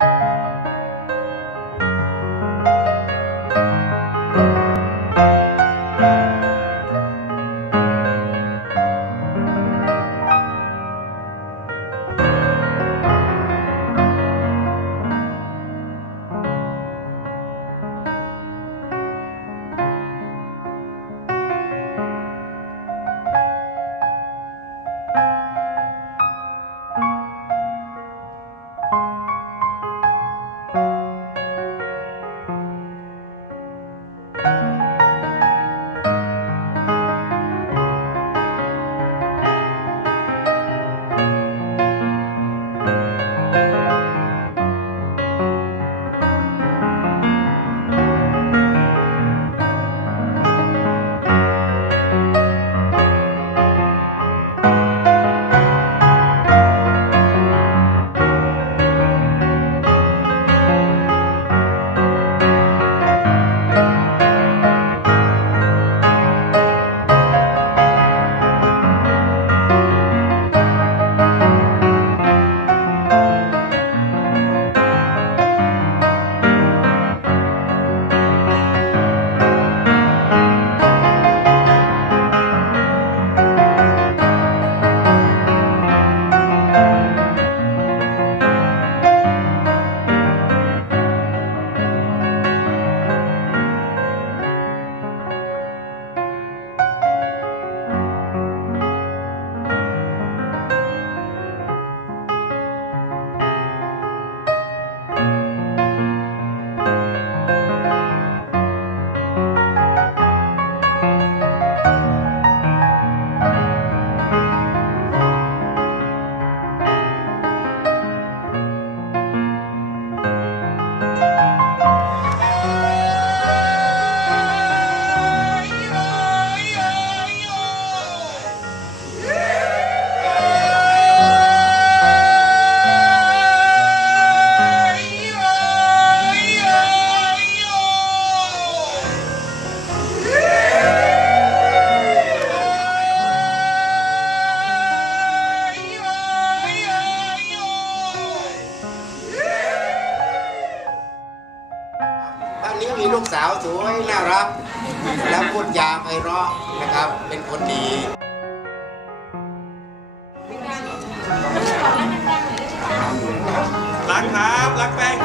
บ้า ลูกสาวสวยน่ารัก แล้วพูดยาไพเราะนะครับ เป็นคนดีรักครับรักแป้ง